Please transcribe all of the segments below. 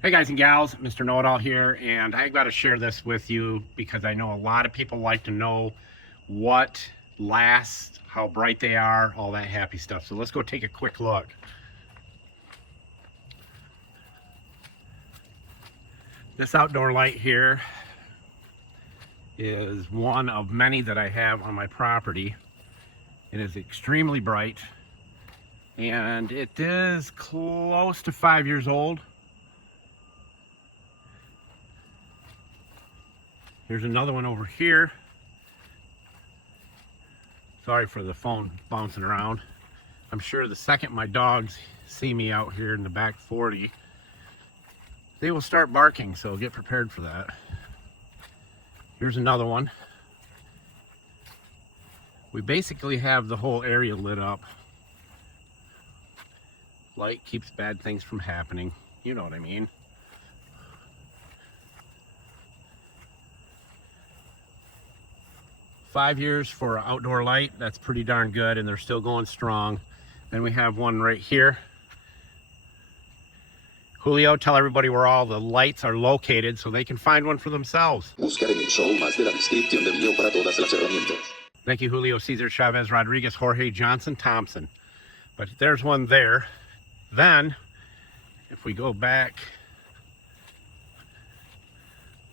Hey guys and gals, Mr. Know-It-All here, and I got to share this with you because I know a lot of people like to know what lasts, how bright they are, all that happy stuff. So let's go take a quick look. This outdoor light here is one of many that I have on my property. It is extremely bright, and it is close to 5 years old. Here's another one over here. Sorry for the phone bouncing around. I'm sure the second my dogs see me out here in the back 40, they will start barking, so get prepared for that. Here's another one. We basically have the whole area lit up. Light keeps bad things from happening. You know what I mean. Five years for outdoor light, that's pretty darn good, and they're still going strong. Then we have one right here. Julio, tell everybody where all the lights are located so they can find one for themselves. Buscar en el show más de la descripción del video para todas las herramientas. Thank you, Julio, Cesar, Chavez, Rodriguez, Jorge, Johnson, Thompson. But there's one there. Then, if we go back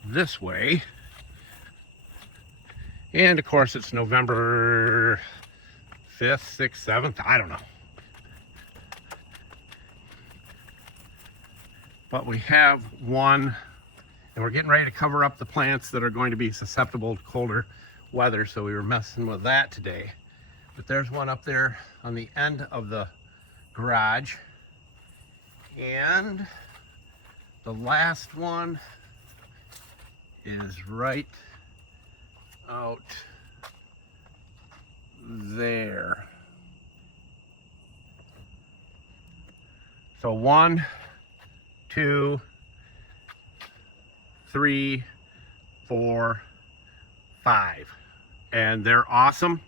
this way, and of course it's November 5th, 6th, 7th, I don't know. But we have one, and we're getting ready to cover up the plants that are going to be susceptible to colder weather, so we were messing with that today. But there's one up there on the end of the garage. And the last one is right out there. So 1, 2, 3, 4, 5. And they're awesome.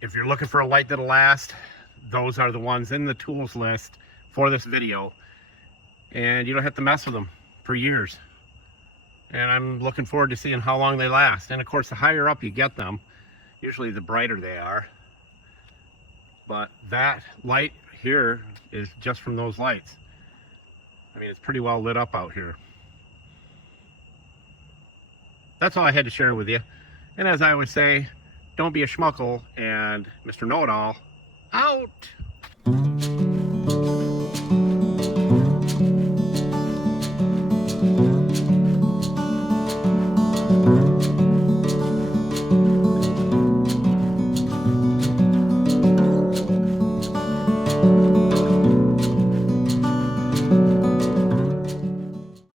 If you're looking for a light that'll last, those are the ones in the tools list for this video. And you don't have to mess with them for years. And I'm looking forward to seeing how long they last. And of course, the higher up you get them, usually the brighter they are. But that light here is just from those lights. I mean, it's pretty well lit up out here. That's all I had to share with you. And as I always say, don't be a schmuckle, and Mr. Know-It-All out.